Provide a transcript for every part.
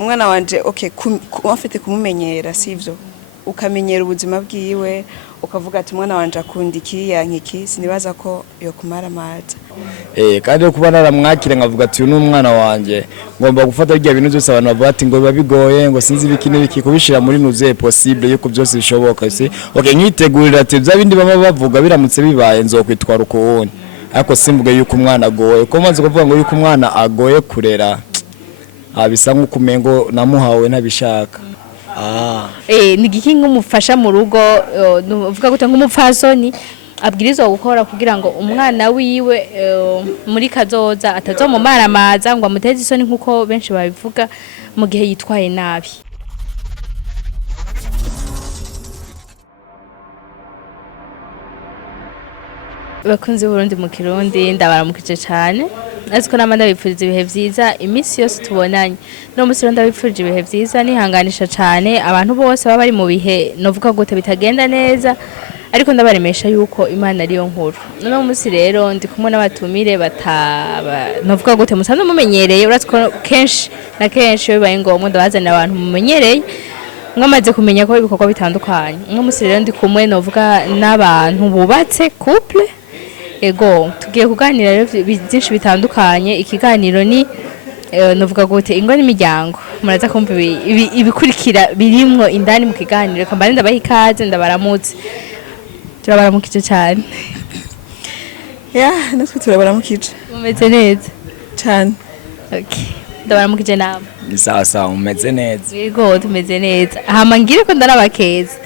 umwana wanje okay afite kumumenyera sivyo ukamenyera ubuzima bwiwe ukavuga ati umwana wanje akunda iki yankiki sinibaza ko yo kumara amaza kandi kuba naramwakire nkavuga ati uyu n'umwana wanje ngomba gufata bijya bintu byose abantu bavuga ati ngo biba bigoye ngo sinzi biki n'ibiki kubishira muri nuze possible yuko byose bishoboka se okay nkitegurira ati bya bindi baba bavuga biramutse bibaye nzokwitwara uko wone ariko simvuge yuko umwana agoye ko maze kuvuga ngo yuko umwana agoye kurera abisa nk'ukumengo namuhawe ntabishaka ni giki nk'umufasha mu rugo uvuga gute nk'umupfasoni abwirizwa gukora kugira ngo umwana wiwe muri kazoza atazomumaramaza ngo amuteze isoni nk'uko benshi babivuga mu gihe yitwaye nabi. Bakunze Burundi mu Kirundi ndabaramukije cyane aziko namanda bipfuriza ibihe vyiza imisi yose tubonanye no musiro ndabipfurije ibihe vyiza nihanganisha cyane abantu bose baba bari mu bihe novuga gute bitagenda neza ariko ndabaremesha yuko Imana ariyo nkuru no musi rero ndi kumwe n'abatumire novuga gute musanzwe mumenyereye uratwo kenshi na kenshi bibaye ngombwa ndabazanira abantu mumenyereye mwamaze kumenya ko ibikorwa bitandukanye no musi rero ndi kumwe novuga n'abantu bubatse couple ego tugiye kuganira rero byinshi bitandukanye ikiganiro ni novuga gute ingo n'imiryango muraza kumva ibikurikira birimwo indani mu kiganiro kambare ndabaha ikaze ndabaramutse turabaramukije cyane natwe turabaramukije mumeze neza cyane okay ndabaramukije nawe sawa mumeze neza yego tumeze neza hama ngire ko ndarabakeza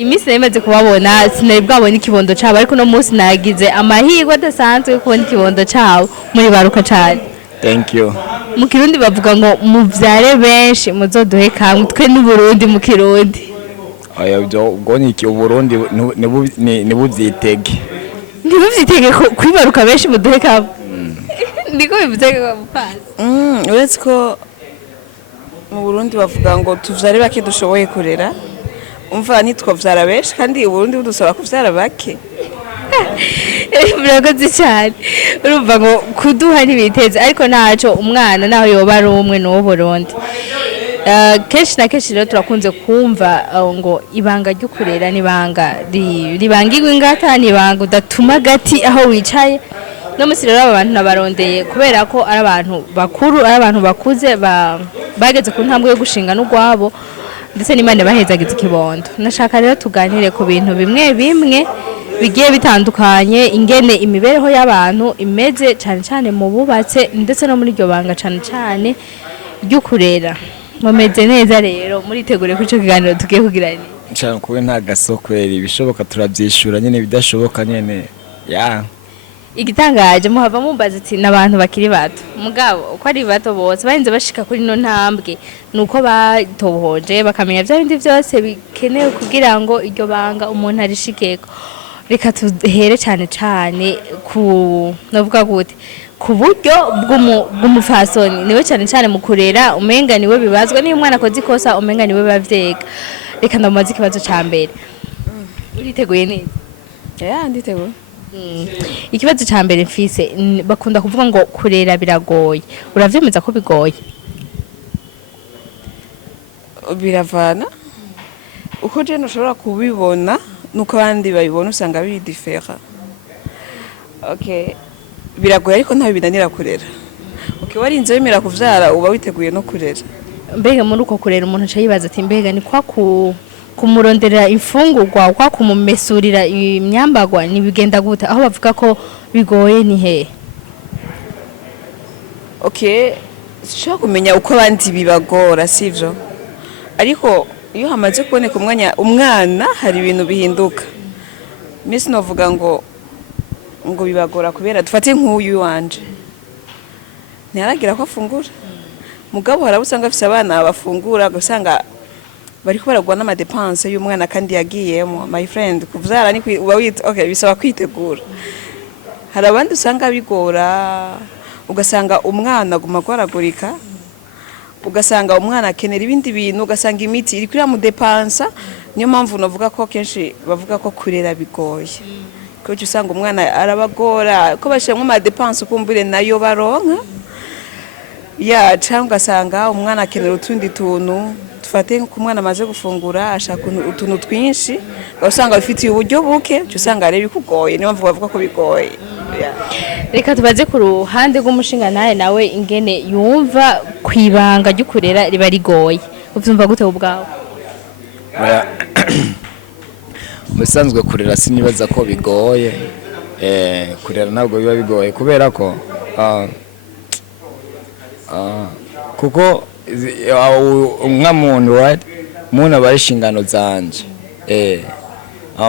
imisi nemaze kubabona sinari bwabona ikibondo cabo ariko no munsi nagize amahirwe adasanzwe kubona ikibondo cabo muri baruka cyane. Thank you. Mu Kirundi bavuga ngo muvyare benshi muzoduhe kamwe twe n'u Burundi mu Kirundi. Oya byo ni iki u Burundi ni buvyitege. Ndi buvyitege kwibaruka benshi muduhe kamwe. Ndiko bivuze ko mupasi. Uretse ko mu Burundi bavuga ngo tuvyare bake dushoboye kurera. Umva nitwavyara benshi kandi uburundi budusaba kuvyara bake. Murakoze cyane. Urumva ngo kuduha nibiteze ariko naco umwana naho yoba ari umwe no Burundi. Kenshi na kenshi rero turakunze kumva ngo ibanga ry'ukurera nibanga ribangirwa ingata nibanga udatuma gati aho wicaye. No musi rero abantu nabarondeye kubera ko ari abantu bakuru ari abantu bakuze bageze ku ntambwe yo gushinga n'ugwabo. Ndetse n'Imana bahezagize ikibondo nashaka rero tuganire ku bintu bimwe bigiye bitandukanye ingene imibereho y'abantu imeze cyane mu bubatse ndetse no muri ryo banga cyane ry'ukurera mumeze neza rero muri tegure ku cyo kiganiro tugiye kugirana cyane kuwe nta gasokweri bishoboka turabyishura nyene bidashoboka nyene igitangaje muhava mumbaza ati nabantu bakiri bato mugabo uko ari bato bose barinze bashika kuri no ntambwe nuko batohoje bakamenya bya bindi byose bikenewe kugira ngo iryo banga umuntu arishikeko reka tuhere cyane ku navuga gute ku buryo bw'umufasoni niwe cyane mu kurera umenga niwe bibazwa niyo umwana akoze ikosa umenga niwe bavyega reka ndamubaza ikibazo ca mbere uriteguye neza nditeguye ikibazo cya mbere mfise bakunda kuvuga ngo kurera biragoye uravyemeza ko bigoye biravana uko je ntushobora kubibona nuko abandi babibona usanga biri different biragoye ariko ntawe binanira kurera warinze wemera kuvyara uba witeguye no kurera mbega muri uko kurera umuntu aca yibaza ati mbega ni kwa kumurondera imfungurwa kwa kumumesurira imyambagwa nibigenda gute aho bavuga ko bigoye ni he sho kumenya uko abandi bibagora sivyo ariko iyo hamaze kuboneka umwana hari ibintu bihinduka misi novuga ngo bibagora kubera dufate nk'uyu wanje ntiyaragira ko afungura mugabo harabusanga afise abana bafungura gusanga bariko baragwa n'amadepense y'umwana kandi yagiyemo my friend kuvyara ni bisaba kwitegura hari abandi usanga bigora ugasanga umwana aguma gwaragurika ugasanga umwana akenera ibindi bintu ugasanga imiti iri kuri amudepensa niyo mpamvu navuga ko kenshi bavuga ko kurera bigoye ko usanga umwana arabagora ko bashimwe amadepense kumbure nayo baronka ya cyangwa ugasanga umwana akenera utundi tuntu dufate ku mwana amaze gufungura ashaka utuntu twinshi usanga bifitiye uburyo buke usanga ari bikugoye niyo mpamvu bavuga ko bigoye. Reka tubaze ku ruhande rw'umushinga nawe ingene yumva kwibanga ry'ukurera riba rigoye uvyumva gute ubwawe? Musanzwe kurera sinibaza ko bigoye, kurera ntabwo biba bigoye kubera ko kuko muntu aba ari inshingano zanje,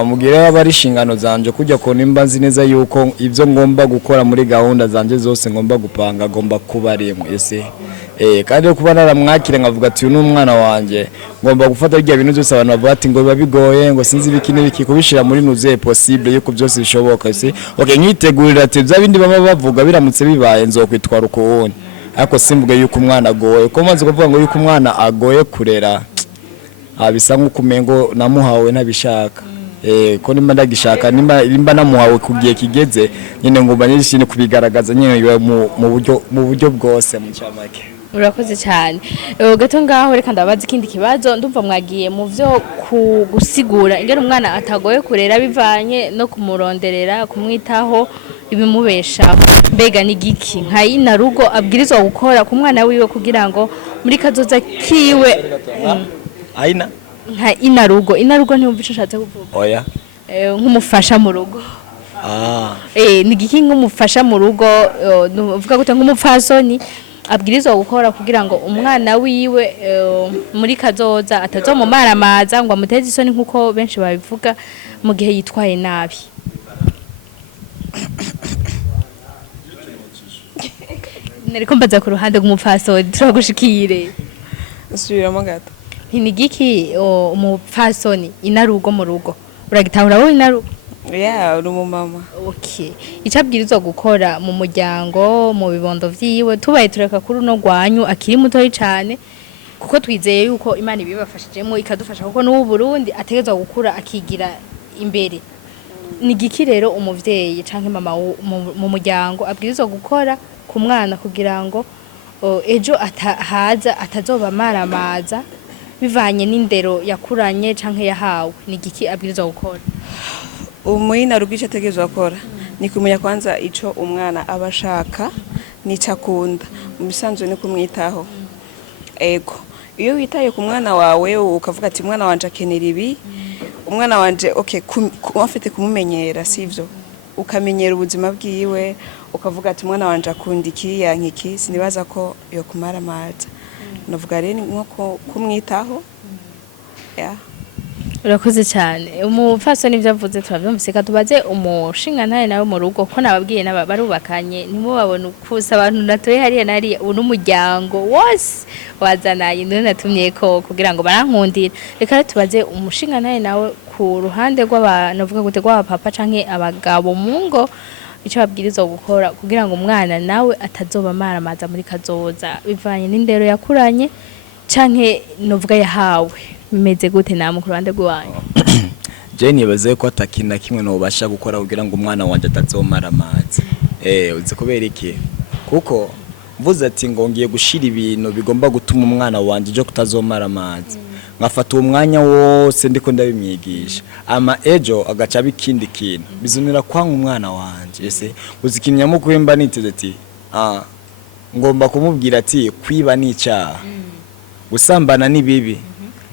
mubwira aba ari inshingano zanje kujya ku nimba nzi neza yuko ibyo ngomba gukora muri gahunda zanje zose ngomba gupanga agomba kuba arimwe ese kandi yo kuba naramwakire nkavuga ati uyu ni umwana wanjye ngomba gufata ibyo bintu byose abantu bavuga ati ngo biba bigoye ngo sinzi ibiki n'ibiki kubishira muri nuze possible yuko byose bishoboka ese nkitegurira ati bya bindi baba bavuga biramutse bibaye nzokwitwara uko wundi ariko simvuge yuko umwana agoye ko maze kuvuga ngo yuko umwana agoye kurera bisa nk'ukumengo namuhawe ntabishaka ko nimba ndagishaka nimba namuhawe kugiye kigeze nyine ngomba nyishine kubigaragaza nyine mu buryo bwose mu cyamake. Urakoze cyane. Gato ngaho reka ndabaza ikindi kibazo ndumva mwagiye mu byo gusigura ingene umwana atagoye kurera bivanye no kumuronderera kumwitaho ibimubesha mbega ni giki nka ina rugo abwirizwa gukora ku mwana wiwe kugira ngo muri kazoza kiwe aina nka ina rugo ntiyumva ico ashatse kuvuga oya nk'umufasha mu rugo ni giki nk'umufasha mu rugo uvuga gute nk'umupfasoni abwirizwa gukora kugira ngo umwana wiwe muri kazoza atazomumaramaza ngo amuteze isoni nkuko benshi babivuga mu gihe yitwaye nabi. Nariko mbaza ku ruhande rw'umupfasoni turagushikire subiramo gato ni giki umupfasoni inarugo mu rugo uragitahura wowe inarugo uri umumama okay icabwirizwa gukora mu muryango mu bibondo vyiwe tubaye tureka kuri uno gwanyu akiri muto cyane kuko twizeye yuko Imana ibibafashijemo ikadufasha kuko n'ubu Burundi ategezwa gukura akigira imbere. Ni giki rero umuvyeyi canke mama mu muryango abwirizwa gukora ku mwana kugira ngo ejo haza atazoba maramaza bivanye n'indero yakuranye canke yahawe? Ni giki abwirizwa gukora? Umuhina rugice ategezwa gukora ni kumenya kwanza ico umwana abashaka nica kunda mubisanzwe ni kumwitaho. Ego iyo witaye ku mwana wawe ukavuga ati mwana wanje akenera ibi umwana wanje okay afite kumumenyera sivyo ukamenyera ubuzima bwiwe ukavuga ati mwana wanje akunda iki yankiki sinibaza ko yo kumara amaza navuga rero nko kumwitaho. Urakoze cyane umupfasoni nivyo avuze turavyumvise ka tubaze umushinga nawe mu rugo ko nababwiye barubakanye ntimubabone ukusa abantu natoye hariya nari n'umuryango wose wazanaye none natumye ko kugira ngo barankundira. Reka tubaze umushinga nawe ku ruhande rw'abantu uvuga gute rw'abapapa canke abagabo mu ngo ico babwirizwa gukora kugira ngo umwana nawe atazoba maramaza muri kazoza bivanye n'indero yakuranye canke novuga yahawe bimeze gute namwe ku ruhande rw'wanyu? Jane yabaze ko atakinda kimwe no basha gukora kugira ngo umwana wanje atazomara amazi. Uzi kubera iki? Kuko mvuze ati ngo ngiye gushira ibintu bigomba gutuma umwana wanje jo kutazomara amazi. Ngafata uwo mwanya wose ndiko ndabimwigisha. Ama ejo agaca bikindi kintu. Bizunira kwanga umwana wanje. Ese uzi kinyamo kwemba niteze ati ngomba kumubwira ati kwiba ni icyaha. Gusambana ni bibi.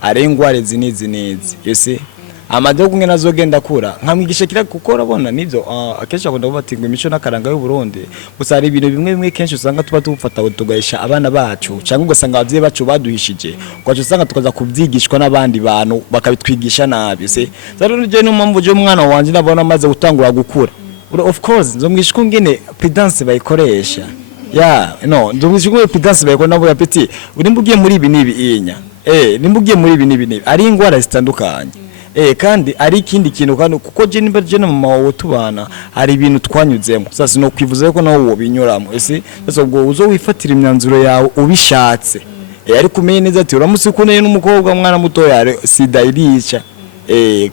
Arengware zinizi ese amadogo ngena zogenda kura nkamwigisha kira gukora bona nivyo akesha akunda kuvuga ati ngo imico nakaranga y'u Burundi gusa ari ibintu bimwe kenshi usanga tuba tufata tugahisha abana bacu cyangwa ugasanga abavyeyi bacu baduhishije kwacu usanga tukaza kuvyigishwa n'abandi bantu bakabitwigisha nabi ese rero je no mpamvu je umwana wanje nabona amaze gutangura gukura of course nzomwishika ngene pedance bayikoresha nzomwishika pedance bayikora nabo ya petit urimbugiye muri ibi nibi inya nimbugiye muri ibi nibi ari ingwara zitandukanye kandi ari ikindi kintu kandi kuko je nimba je na mama wawe tubana hari ibintu twanyuzemo sasa no kwivuza ko nawo binyuramo ese sasa ubwo uzo wifatira imyanzuro yawe ubishatse ari kumenye neza ati uramutse kuneye n'umukobwa mwana muto yare sida irica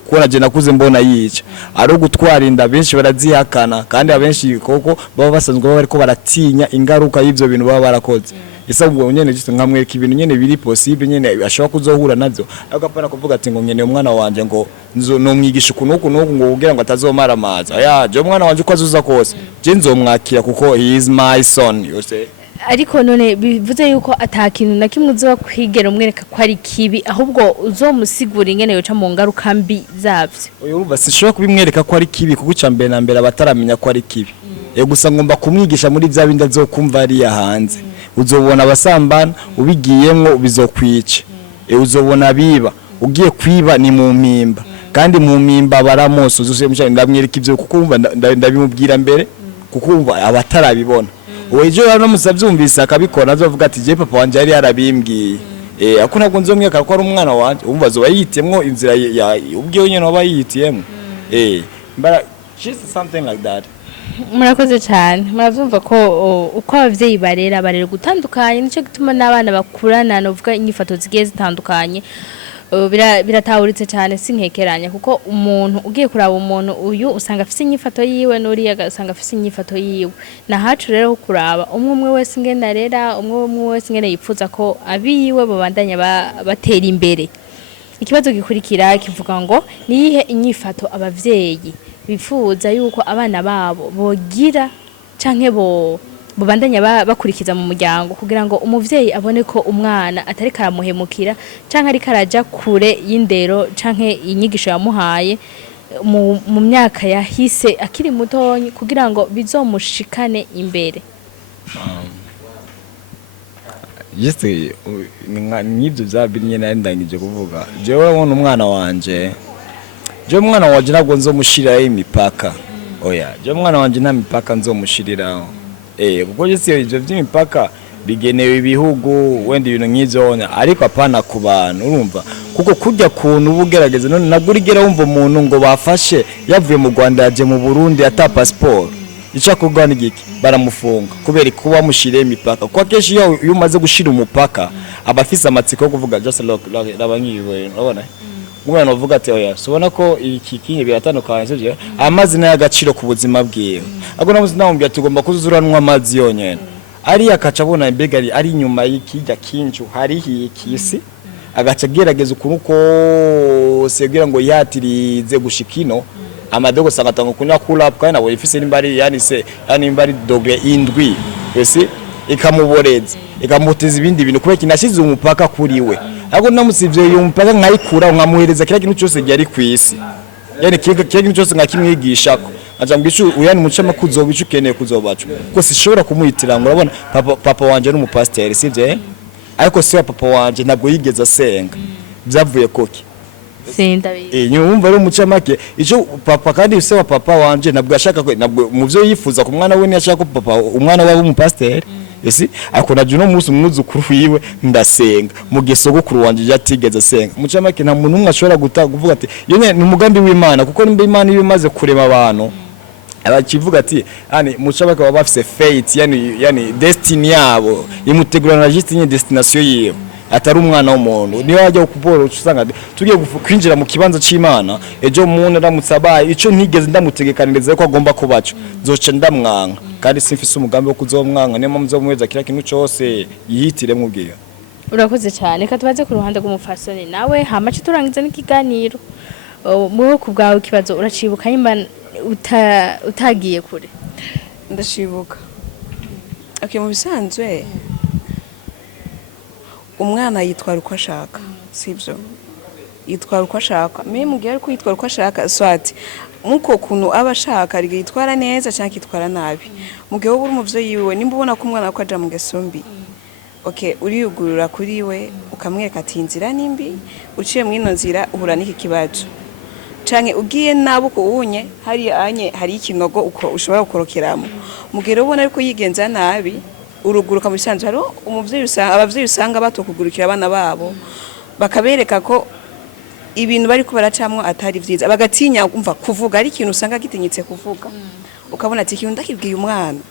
kora je nakuze mbona yica ari gutwara inda benshi barazihakana kandi abenshi koko baba basanzwe baba ariko baratinya ingaruka y'ivyo bintu baba barakoze isabwo nyene gito nkamwereka ibintu nyene biri possible nyene ashobora kuzohura navyo ariko apana kuvuga ati ngo nyene umwana wanje ngo nomwigisha ukuntu ngo kugira ngo atazomara amazi je umwana wanje uko azuza kose je nzomwakira kuko he is my son yose. ariko none bivuze yuko atakintu na kimwe uzoba kwigera umwereka ko ari kibi ahubwo uzomusigura ingene yoca mu ngaruka mbi zavyo. Oyo urumva sishobora kubimwereka ko ari kibi kuko cambere na mbere abataramenya ko ari kibi gusa ngomba kumwigisha muri vya bindi azokumva ari hanze uzobona abasambana ubigiyemwo bizokwica uzobona biba ugiye kwiba ni mu mpimba kandi mu mpimba baramoso uzose ndamwereka ivyo kuko umva ndabimubwira mbere kuko umva abatarabibona wejo rano musavyumvise akabikora azovuga ati je papa wanje yari yarabimbwiye ako ntabwo nzomweka ko ari umwana wanje umva zo bayitemwo inzira ubwiye nyene wabayitiyemwo but just something like that. Murakoze cyane muravyumva ko uko abavyeyi barera gutandukanye nico gituma n'abana bakurana novuga inyifato zigiye zitandukanye biratahuritse cyane sinkekeranya kuko umuntu ugiye kuraba umuntu uyu usanga afise inyifato yiwe n'uriya usanga afise inyifato yiwe na hacu rero kuraba umwe wese ngene arera umwe wese ngene yipfuza ko abiyiwe babandanya batera imbere. Ikibazo gikurikira kivuga ngo niyihe inyifato abavyeyi bifuza yuko abana babo bogira canke bandanya bakurikiza mu muryango kugira ngo umuvyeyi abone ko umwana atari karamuhemukira canke ari karaja kure y'indero canke inyigisho yamuhaye mu myaka yahise akiri mutonyi kugira ngo bizomushikane imbere. Yeste nibyo byabinye narindangije kuvuga jewe wabona umwana wanje ntabwo nzomushiriraho imipaka oya je umwana wanje nta mipaka nzomushiriraho kuko yese ivyo vy'imipaka bigenewe ibihugu wenda ibintu nk'ivyo ariko apana ku bantu urumva kuko kurya kuntu ubugerageza none nagurigera wumva umuntu ngo bafashe yavuye mu Rwanda yaje mu Burundi ata passport ica kugana igiki baramufunga kubera ko bamushiriye imipaka kwa keshi iyo umaze gushira umupaka abafise amatsiko yo kuvuga just look labanyiwe urabona umwana uvuga ati oya sobona ko iki kinye biratandukanye sivyo amazina y'agaciro ku buzima bwiwe ago namubwira tugomba kuzuzuranwa amazi yonyene ari akacabona imbega ari inyuma y'ikijya kinju hari hikisi agaca gerageza ukuntu ko segira ngo yatirize gushikino amadogo sangatanga kunya kula up kana wifise nimbari yani imbari dogre indwi wese ikamuboreza ikamuteza ibindi bintu kubera kinashize umupaka kuri we ago namusivye yo umupaka nkayikura nkamuhereza kira kintu cyose gyari kwisi yani kira kintu cyose nkakimwigishako ajambishu uyani mucama kuzobicukeneye kuzobacu ko sishobora kumuhitira ngo urabona papa wanje n'umupasiteri sivye ariko siwa papa wanje ntabwo yigeze asenga byavuye koki sindabizi nyumva ari umucamake ico papa kandi se wa papa wanje nabwo ashaka ko nabwo mu byo yifuza ku mwana we ni ashaka ko papa umwana wawe umupasiteri esi ako naje no musu mwuzukuru wiwe ndasenga mu gesogokuru wanje yatigeze asenga umucamake nta muntu umwe ashobora kuvuga ati yone ni umugambi w'Imana kuko nimba Imana ibimaze kurema abantu abakivuga ati yani mucamake baba bafise fate yani destiny yabo imutegurana juste destination yiwe atari umwana w'umuntu niyo wajya kubora usanga tugiye kwinjira mu kibanza c'Imana ejo umuntu aramutsabaye ico ntigeze ndamutegekaniriza ko agomba kubaco zoca ndamwanga kandi simfise umugambi wo kuzomwanga niyo mpamvu nzomweza kira kintu cyose yihitire mubwira. Urakoze cyane katubaze ku ruhande rw'umufasoni nawe hamace turangiza n'ikiganiro mu ku bwawe kibazo uracibuka nyimba utagiye kure. Ndashibuka okay mu bisanzwe umwana yitwara uko ashaka sibyo yitwara uko ashaka mimi mugiye ariko yitwara uko ashaka swati muko kuntu aba ashaka ari yitwara neza cyangwa yitwara nabi mugihe wo umuvyeyi yiwe nimba ubona ko umwana ko aja mu gesombi okay uriyugurura kuri we ukamwereka ati inzira nimbi uciye mwino nzira uhura n'iki kibazo canke ugiye nabo ko unye hari ikinogo uko ushobora gukorokeramo mugihe ubona ariko yigenza nabi uruguruka mu bisanzwe haro abavyeyi usanga batokugurukira abana babo bakabereka ko ibintu bari ko baracamwe atari vyiza bagatinya umva kuvuga ari ikintu usanga gitinyitse kuvuga ukabona ati ikintu ndakibwiye umwana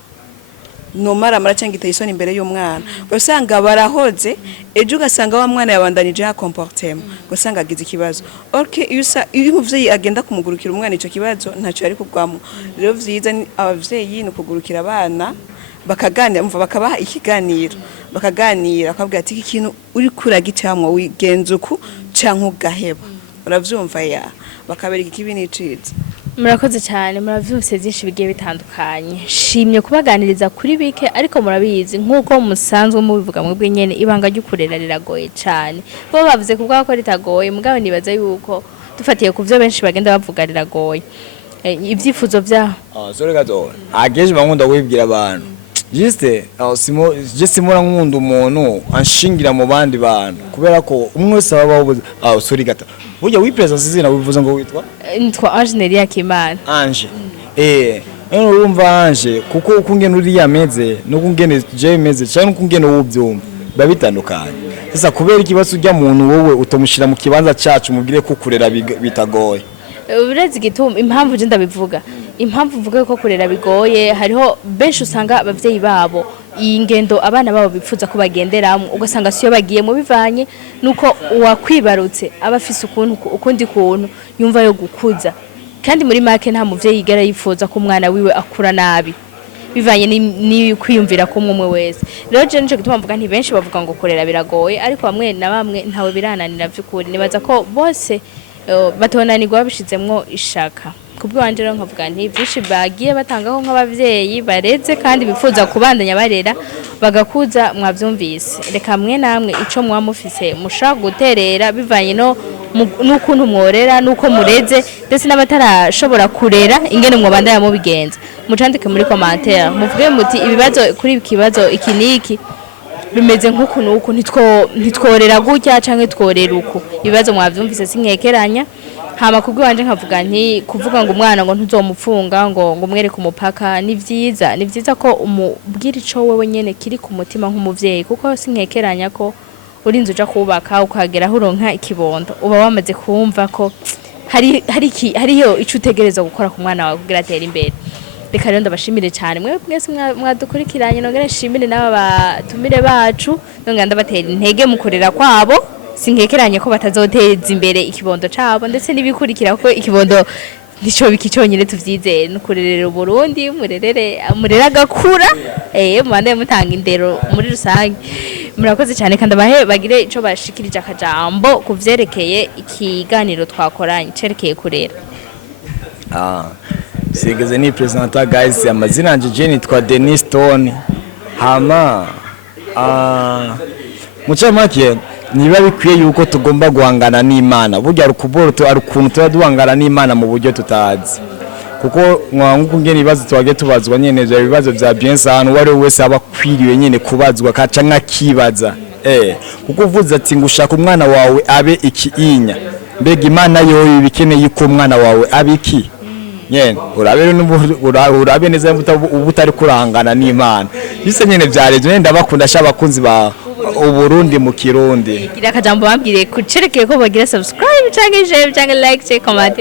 no mara maracanga itayisoni imbere y'umwana usanga barahoze ejo ugasanga wa mwana yabandanije ha comportement usanga agize ikibazo okay iyo umuvyeyi agenda kumugurukira umwana ico kibazo ntaco ari kubwamo rero vyiza abavyeyi no kugurukira abana bakaganira umva bakabaha ikiganiro bakaganira akabwira ati iki kintu uri kuragicamwa wigenza uku canke ugaheba uravyumva ya bakabereka ikibi n'iciza. Murakoze cyane muravyumvise byinshi bigiye bitandukanye shimye kubaganiriza kuri bike ariko murabizi nkuko musanzwe mubivuga mwebwe nyene ibanga ry'ukurera riragoye cyane bo bavuze kubwa ko ritagoye mugabo nibaza yuko dufatiye ku byo benshi bagenda bavuga riragoye ibyifuzo bya sore gato ageje bankunda kubibwira abantu juste simora nkunda umuntu anshingira mu bandi bantu kubera ko umwe wese baba sore gato burya wipresence zina bivuze ngo witwa nitwa Ange Yakimana Ange none urumva Ange kuko ukungene uri yameze no kungene je meze cyane ukungene wobyumva biba bitandukanye sasa kubera ikibazo ujya muntu wowe utomushira mu kibanza cyacu mubwire ko kurera bitagoye uretse gituma impamvu je ndabivuga impamvu mvuga ko kurera bigoye hariho benshi usanga abavyeyi babo iyi ngendo abana babo bipfuza ko bagenderamo ugasanga siyo bagiye mu bivanye nuko wakwibarutse abafise ukundi kuntu yumva yo gukuza kandi muri make nta muvyeyi yigera yifuza ko umwana wiwe akura nabi bivanye ni kwiyumvira ko umwe wese rero je nico gituma mvuga nti benshi bavuga ngo kurera biragoye ariko bamwe na bamwe ntawe birananira vy'ukuri nibaza ko bose batonanirwa babishizemwo ishaka kubwo wanje rero nkavuga nti byinshi bagiye batangaho nk'abavyeyi bareze kandi bifuza kubandanya barera bagakuza mwavyumvise reka mwe namwe ico mwamufise mushaka guterera bivanye n'ukuntu mworera nuko mureze ndetse n'abatarashobora kurera ingene mwobandanya mu bigenza mucandike muri commentaire muvuge muti ibibazo kuri ikibazo iki niki bimeze nk'uku nuko ntitworera gutya canke tworera uku ibibazo mwavyumvise sinkekeranya hama kubwo wanje nkavuga nti kuvuga ngo umwana ngo ntuzomupfunga ngo umwereke umupaka ni vyiza ko umubwira ico wewe nyene kiri ku mutima nk'umuvyeyi kuko sinkekeranya ko urinze uja kubaka ukagera aho uronka ikibondo uba wamaze kumva ko hariyo ico utegereza gukora ku mwana wawe kugira atere imbere reka rero ndabashimire cyane mwese mwadukurikiranye nongere nshimire n'aba batumire bacu nongera ndabatera intege mu kurera kwabo sinkekeranye ko batazoteza imbere ikibondo cabo ndetse nibikurikira ko ikibondo nico bikicyonyine tuvyizeye no kurerera Burundi murera gakura mubande mutanga indero muri rusange murakoze cyane kandi abahe bagire ico bashikirije akajambo kuvyerekeye ikiganiro twakoranye cerekeye kurera sigeze ni presenter guys amazina yanje je nitwa Denis Stone hama mucamake niba bikwiye yuko tugomba guhangana n'Imana burya rukuboro arukuntu tuduhangana n'Imana mu buryo tutazi kuko nkuko ngene ibibazo twage tubazwa nyene bya bibazo bya bien ahantu wari wese aba kwiriwe nyene kubazwa kaca nkakibaza kuko uvuze ati ngushaka umwana wawe abe ikiinya mbega Imana yoyo bikeneye ko umwana wawe abe iki nyene urabe neza ubutari kurangana n'Imana bise nyene byareje nyene ndabakunda shabakunzi ba Uburundi mu Kirundi gira akajambo bambwire kucerekeye ko bagira subscribe canke share canke like canke comment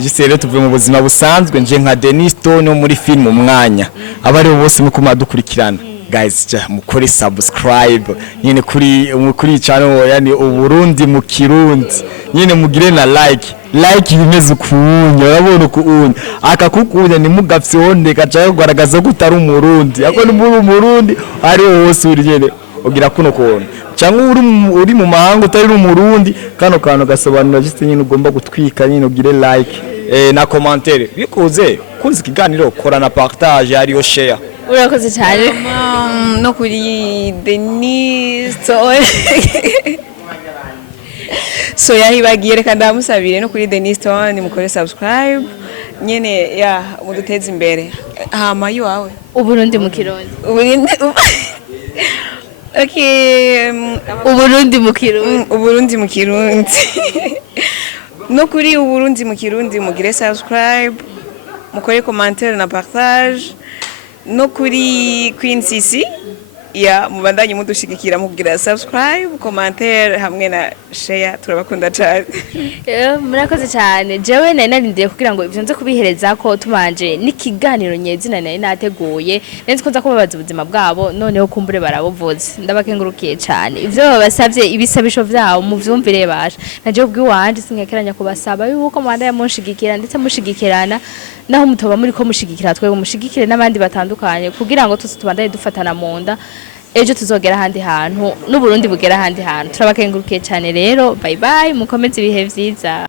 gisere tuvuye mu buzima busanzwe nje nka Denis Stone muri film umwanya abari bose mukuma dukurikirana guys mukore subscribe nyene kuri channel yani Uburundi mu Kirundi nyene mugire na like bimeze ukunya urabona ukunya akakukunya nimugafyonde gaca kugaragaza ko utari umurundi ako ni umurundi ari wose uri nyene ugira kuno kontu cyangwa uri mu mahanga utari umurundi kano kantu gasobanura giste nyine ugomba gutwika nyine ugire like na commentaire bikuze kunzi kiganiro kora na partage ariyo share urakoze cyane no kuri Denis Stone so yahibagiye reka ndamusabire no kuri Denis Stone mukore subscribe nyene muduteze imbere hama yiwawe Uburundi mu Kirundi okay Uburundi mu Kirundi no kuri Uburundi mu Kirundi mugire subscribe mukore commentaire na partage no kuri Queen Sisi ya mubandanye mudushigikira mugira subscribe commentaire hamwe na share turabakunda cyane. Murakoze cyane jewe nari narindiye kugira ngo ivyo nze kubihereza ko tumanje n'ikiganiro nyezina nari nateguye nzi ko nza kubabaza ubuzima bwabo noneho kumbure barabuvuze ndabakengurukiye cyane ivyo babasavye ibisabisho vyabo mu vyumvire basha naje ubwiwanje sinkekeranya kubasaba yuko mwanda yamushigikira ndetse mushigikirana naho mutoba muri ko mushigikira twego mushigikire n'abandi batandukanye kugira ngo tuzi tubandanye dufatana mu nda ejo tuzogera ahandi hantu n'uburundi bugera ahandi hantu turabakengurukiye cyane rero bye bye mukomeze ibihe vyiza.